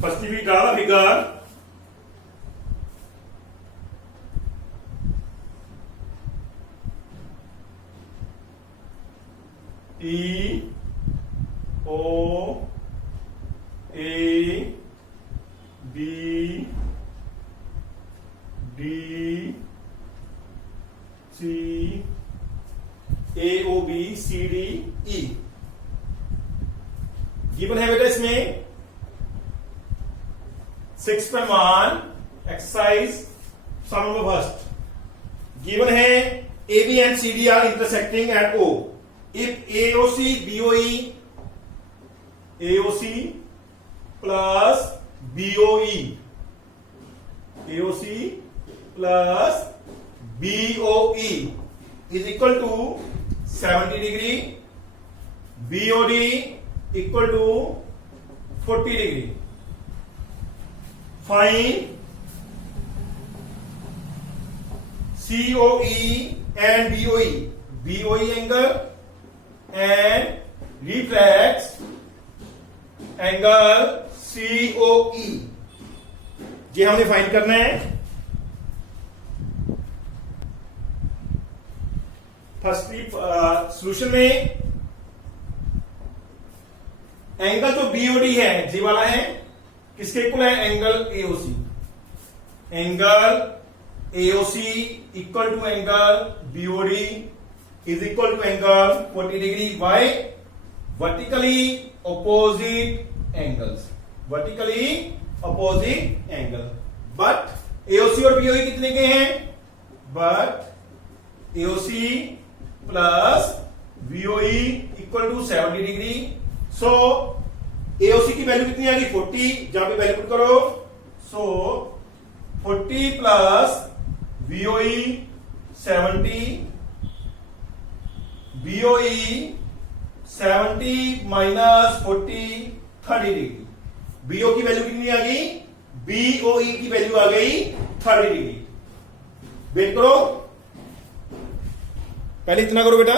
First we draw the figure. E O A B D C A O B C D E given है बेटा इसमें 6.1 exercise some number first given है A B and C D are intersecting at O if AOC BOE AOC plus BOE AOC plus BOE is equal to 70 degree, BOD equal to 40 degree. Find COE and BOE, BOE angle and reflex angle COE ये हमने find करना है। Firstly solution में angle जो BOD है जी वाला है किसके इक्वल है angle AOC। Angle AOC equal to angle BOD is equal to angle 40 degree by vertically opposite angles, vertically opposite angle, but AOC और BOE कितने के हैं? but AOC plus BOE equal to 70 degree. so AOC की value कितनी आ गई 40, जहां पे value put करो। so 40 plus BOE 70, BOE 70 minus 40 30 degree. BO की वैल्यू कितनी आ गई? BOE की वैल्यू आ गई 30 डिग्री। वेट करो, पहले इतना करो बेटा।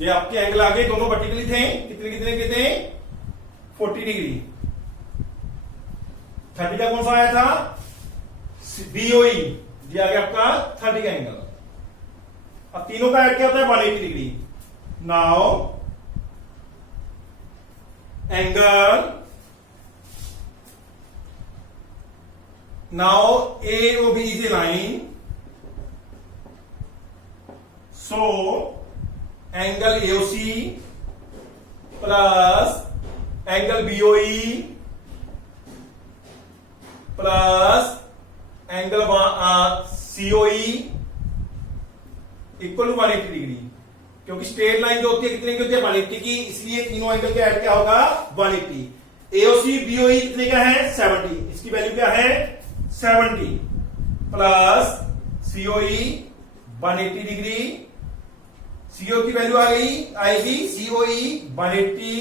ये आपके एंगल आ गए, दोनों वर्टिकली थे, कितने कितने के थे 40 डिग्री। 30 का कौन सा आया था? BOE दिया गया आपका 30 का एंगल। अब तीनों का ऐड क्या होता है 180 degree. Now angle now AOB is a line, so angle AOC plus angle BOE plus angle COE equal to 180 degree. क्योंकि स्ट्रेट लाइन जो होती है कितने की होती है 180 की, इसलिए तीनों एंगल का ऐड क्या होगा 180। AOC BOE कितने का है 70, इसकी वैल्यू क्या है 70 प्लस COE 180 डिग्री। CO की वैल्यू आ गई आएगी COE 180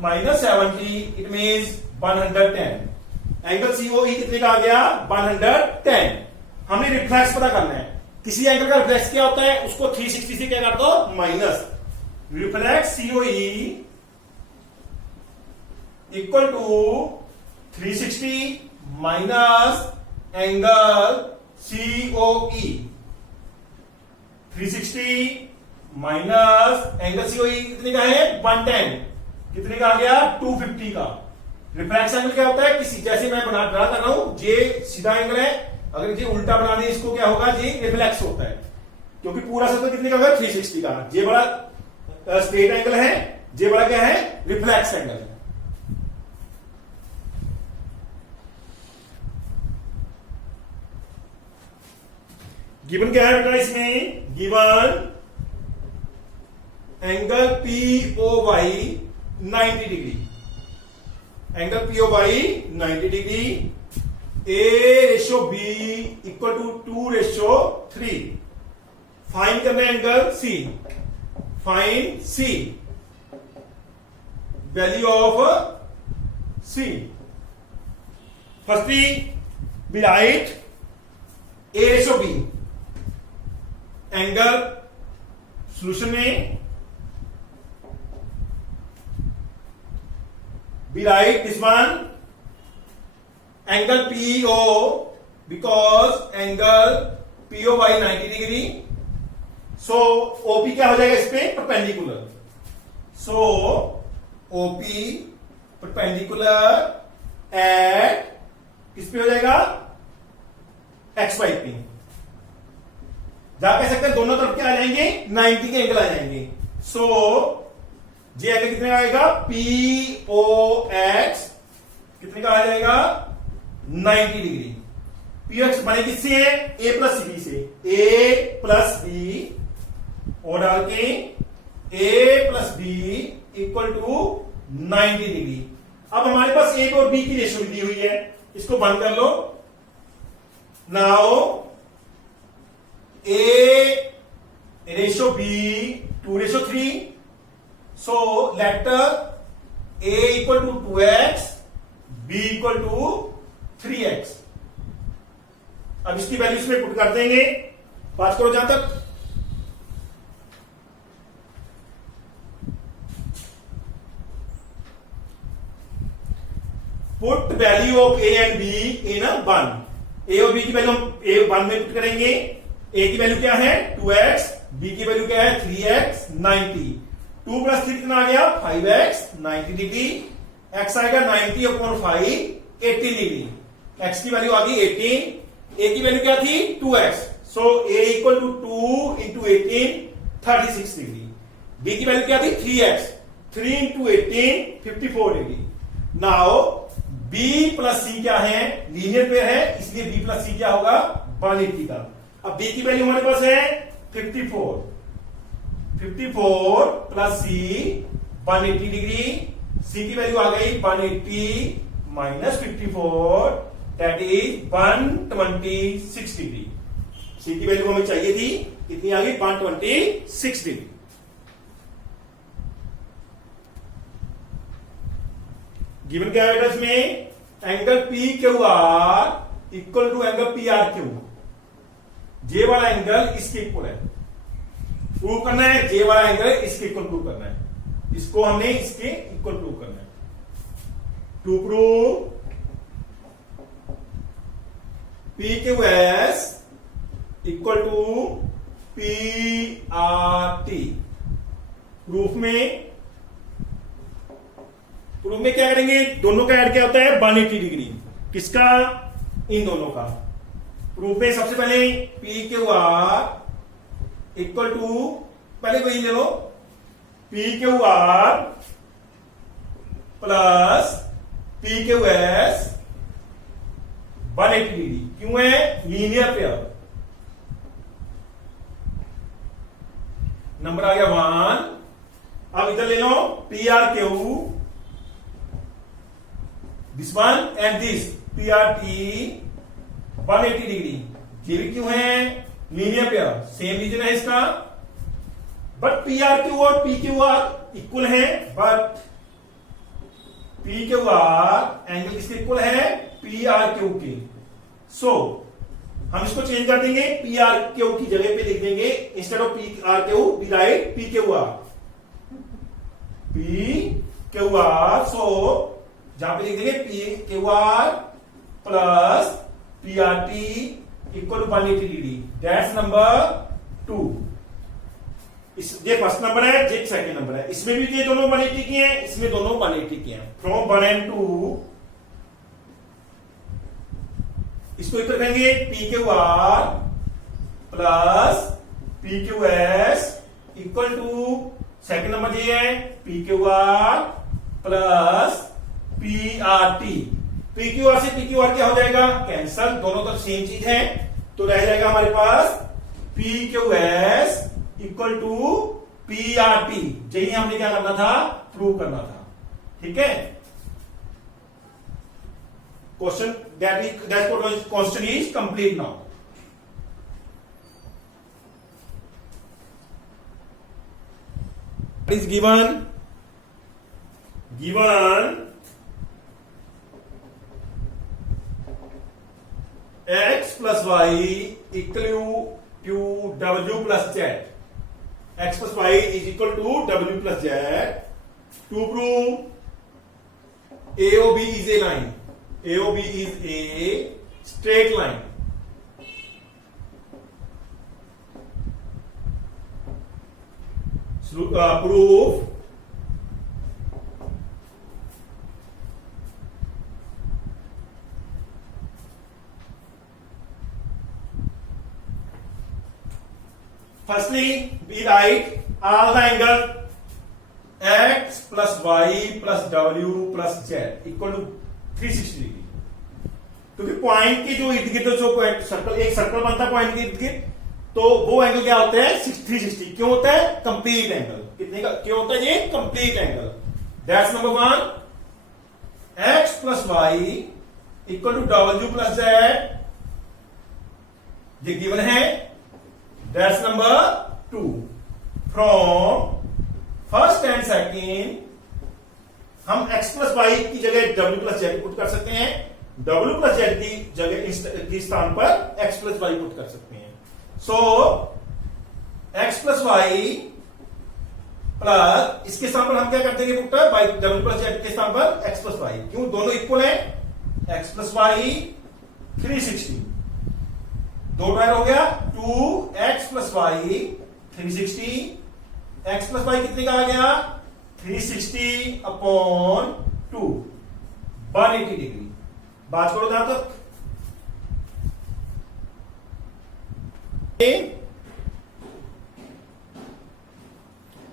minus 70 it means 110। Angle COE कितने का आ गया 110। हमने रिफ्लेक्स पता करना है, किसी एंगल का रिफ्लेक्स क्या होता है उसको 360 से क्या कर दो minus. Reflex COE equal to 360 minus angle COE। 360 minus angle COE कितने का है 110, कितने का आ गया 250 का। रिफ्लेक्स एंगल क्या होता है, किसी जैसे मैं ड्रा कर रहा हूं, ये सीधा एंगल है, अगर जी उल्टा बना दें इसको क्या होगा जी रिफ्लेक्स होता है, क्योंकि पूरा सर्कल कितने का होगा 360 का। ये बड़ा स्ट्रेट एंगल है, ये बड़ा क्या है रिफ्लेक्स एंगल है। गिवन क्या है बेटा इसमें? Given angle POY 90 degree, angle POY 90 degree. A/B equal to 2/3। Find करना है angle C। Find C, value of C। Firstly we write A/B angle solution में we write this one angle PO because angle PO by 90 degree. So OP क्या हो जाएगा इस पे perpendicular. So OP perpendicular eight किस पे हो जाएगा एक्स वाई पे. जहां कह सकते हैं दोनों तरफ क्या आ जाएंगे 90 के एंगल आ जाएंगे. सो जे एंगल कितने का आएगा POX कितने का आ जाएगा 90 डिग्री. POX बने किससे है A प्लस बी से. A प्लस बी और डाल के A plus B equal to 90 degree. अब हमारे पास A और B की रेशियो दी हुई है, इसको बंद कर लो. Now A ratio B 2:3. So letter A equal to 2x, B equal to 3x. अब इसकी वैल्यू इसमें पुट कर देंगे. बात करो जहां तक. Put value of A and B in a 1. A और B की वैल्यू हम A 1 में पुट करेंगे. A की वैल्यू क्या है 2x, B की वैल्यू क्या है 3x 90. 2 प्लस 3 कितना आ गया 5x 90 डिग्री. x आएगा 90 अपॉन 5 80 डिग्री. x की वैल्यू आ गई 18. A की वैल्यू क्या थी 2x. So A equal to 2 into 18 36 degree. B की वैल्यू क्या थी 3x. 3 into 18 54 degree. Now B plus C क्या है लीनियर पेयर है, इसलिए B प्लस C क्या होगा 180 का. अब B की वैल्यू हमारे पास है 54. 54 प्लस C 180 डिग्री. C की वैल्यू आ गई 180 minus 54 that is 126 degree. C की वैल्यू हमें चाहिए थी कितनी आ गई 126 डिग्री. गिवन क्या है इसमें angle P Q R equal to angle P R Q. J वाला एंगल इसके इक्वल है. प्रूव करना है जे वाला एंगल इसके इक्वल प्रूव करना है. इसको हमने इसके इक्वल प्रूव करना है. To prove P Q S equal to P R T. Proof में क्या करेंगे दोनों का ऐड क्या होता है 180 डिग्री. किसका इन दोनों का. प्रूफ में सबसे पहले P Q R equal to पहले वही ले लो P Q R plus P Q S 180 degree. क्यों है लीनियर पेयर. नंबर आ गया 1. अब इधर ले लो P R Q this one and this P R T 180 degree. ये भी क्यों है लीनियर पेयर. सेम रीजन है इसका. बट पी आर क्यू और पी क्यू आर इक्वल है. But P Q R angle किसके इक्वल है पी आर क्यू के. सो हम इसको चेंज कर देंगे पी आर क्यू की जगह पे लिख देंगे instead of P R Q we write P Q R. P Q R. So जहां पे लिख देंगे P Q R plus P R T equal to 180 degree. That's number 2. ये फर्स्ट नंबर है, ये सेकंड नंबर है. इसमें भी ये दोनों 180 की हैं, इसमें दोनों 180 की हैं. फ्रॉम 1 and 2 इसको इधर कहेंगे P Q R plus P Q S equal to second number ये है P Q R plus P R T. P Q R से पी क्यू आर क्या हो जाएगा कैंसल. दोनों तरफ सेम चीज है तो रह जाएगा हमारे पास P Q S equal to P R T. यही हमने क्या करना था प्रूव करना था. ठीक है. Question that question is complete now. Is given x plus y equal to w plus z. X plus y is equal to w plus z. To prove AOB is a line. AOB is a straight line. Proof firstly we write all the angle x plus y plus w plus z equal to 360 degree. क्योंकि point के जो इर्द गिर्द जो circle एक circle बनता है point के इर्द गिर्द, तो वो एंगल क्या होता है 360। क्यों होता है? Complete angle. कितने का क्यों होता है ये? Complete angle. That's number 1 x plus Y equal to w प्लस z, ये गिवन है। That's number 2 from first and second हम x प्लस वाई की जगह w प्लस जेड पुट कर सकते हैं, w प्लस जेड की जगह की स्थान पर x प्लस वाई पुट कर सकते हैं। सो x प्लस वाई प्लस इसके स्थान पर हम क्या करते हैं put by w plus Z के स्थान पर x प्लस वाई। क्यों? दोनों इक्वल है। x प्लस वाई 360, दो टायर हो गया 2x plus Y 360। x plus Y कितने का आ गया? 360 अपॉन 2 180 डिग्री। बात करो जहां तक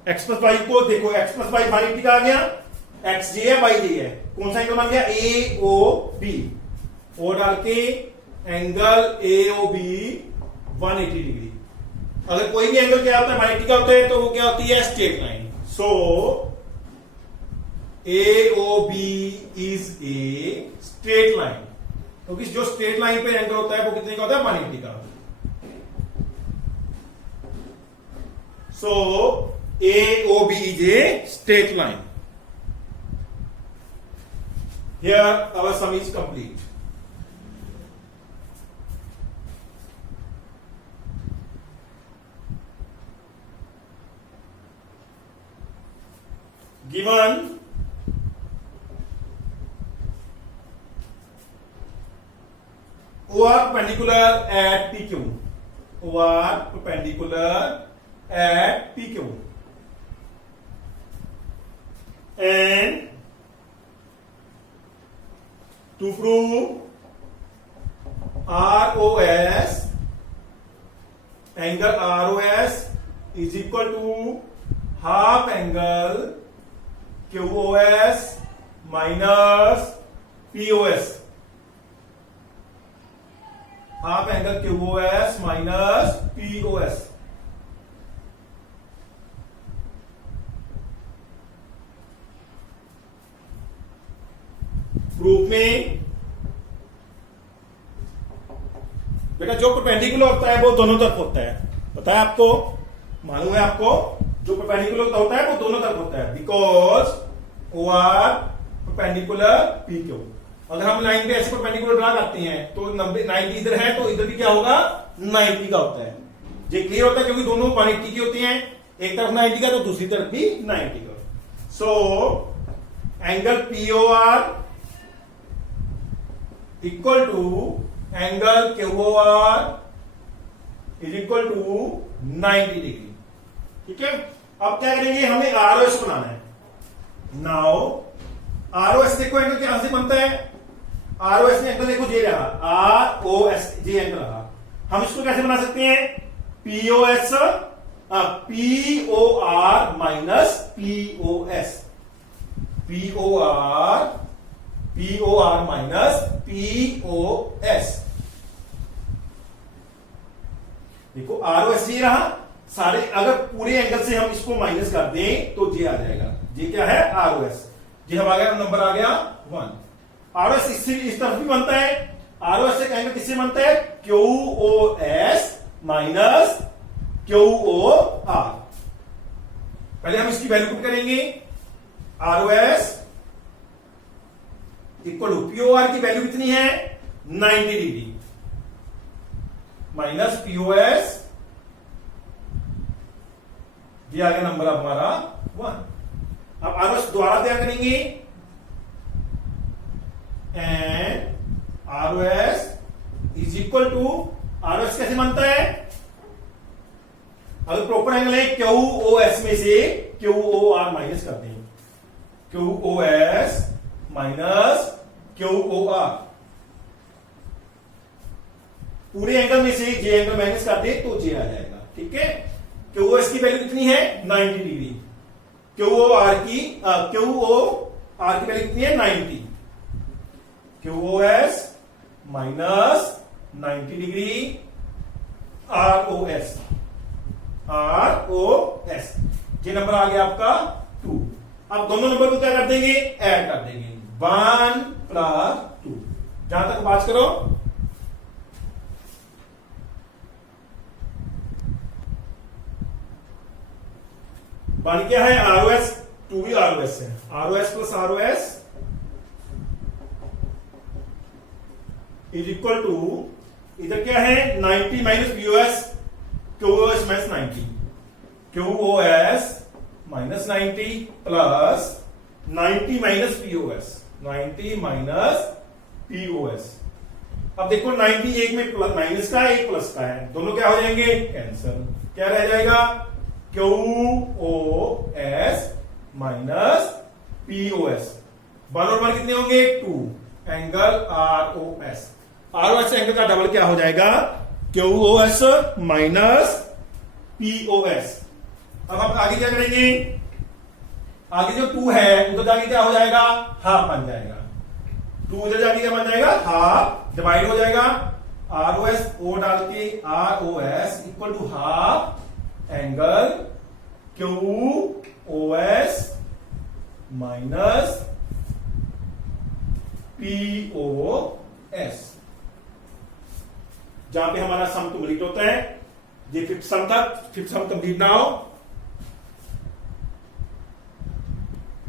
x प्लस वाई को देखो, x प्लस वाई 180 का आ गया, x जे है वाई जे है, कौन सा एंगल बन गया? AOB। ओ डाल के एंगल AOB 180 डिग्री। अगर कोई भी एंगल क्या होता है 180 का होता है तो वो क्या होती है? Straight line. So AOB is a straight line. क्योंकि जो स्ट्रेट लाइन पे एंगल होता है वो कितने का होता है? 180 का। सो AOB is a straight line. Here our sum is complete. Given OR perpendicular at PQ. OR perpendicular at PQ. And to prove ROS, angle ROS is equal to half angle QOS minus POS. Half angle QOS minus POS. Proof में बेटा जो perpendicular होता है वो दोनों तरफ होता है, पता है आपको? मालूम है आपको? जो परपेंडिकुलर होता है वो दोनों तरफ होता है, बिकॉज OR परपेंडिकुलर PQ। अगर हम लाइन पे ऐसे परपेंडिकुलर ड्रा करते हैं तो 90 इधर है तो इधर भी क्या होगा? 90 का होता है। ये क्लियर होता है क्योंकि दोनों 180 की होती हैं, एक तरफ 90 का तो दूसरी तरफ भी 90 का। So angle POR equal to angle QOR is equal to 90 degree. ठीक है, अब क्या करेंगे? हमें ROS बनाना है। नाउ ROS देखो एंगल क्या से बनता है? ROS ने एंगल देखो जे रहा, ROS जे एंगल रहा। हम इसको कैसे बना सकते हैं? POS POR minus POS, POR minus POS। देखो ROS ये रहा, सारे अगर पूरे एंगल से हम इसको माइनस कर दें तो जे आ जाएगा। जे क्या है? ROS। जे हम आ गया, नंबर आ गया 1। ROS इससे इस तरफ भी बनता है। ROS से एंगल किससे बनता है? QOS minus QOR। पहले हम इसकी वैल्यू पुट करेंगे। ROS इक्वल टू POR की वैल्यू कितनी है? 90 डिग्री माइनस POS, ये आ गया नंबर हमारा 1। अब ROS दोबारा तैयार करेंगे। And R O S is equal to, R O S कैसे बनता है, अगर प्रॉपर एंगल है क्यू ओ एस में से क्यू ओ आर माइनस करते हैं, Q O S minus Q O R, पूरे एंगल में से जे एंगल माइनस करते तो जे आ जाएगा, ठीक है। क्यू ओ एस की वैल्यू कितनी है 90 डिग्री, क्यू ओ आर की वैल्यू कितनी है 90, Q O S minus 90 degree R O S, ये नंबर आ गया आपका 2। अब दोनों नंबर को क्या कर देंगे, ऐड कर देंगे, 1 + 2। जहां तक बात करो, वन क्या है आर ओ एस, 2 भी आर ओ एस है, R O S plus R O S is equal to, इधर क्या है 90 minus B O S, Q O S minus 90, Q O S minus 90 plus 90 minus POS, 90 minus POS. अब देखो 90 एक में plus minus का है, एक प्लस का है, दोनों क्या हो जाएंगे कैंसिल, क्या रह जाएगा Q O S minus POS, 1 और 1 कितने होंगे 2, angle R O S, R O S angle का डबल क्या हो जाएगा Q O S minus POS. अब हम आगे क्या करेंगे, आगे जो 2 है उधर जाके क्या हो जाएगा हाफ बन जाएगा, 2 उधर जाके क्या बन जाएगा हाफ, डिवाइड हो जाएगा, आर ओ एस ओ डाल के R O S equal to half angle Q O S minus P O S. जहां पे हमारा सम कंप्लीट होता है, ये फिफ्थ सम था, फिफ्थ सम कंप्लीट ना हो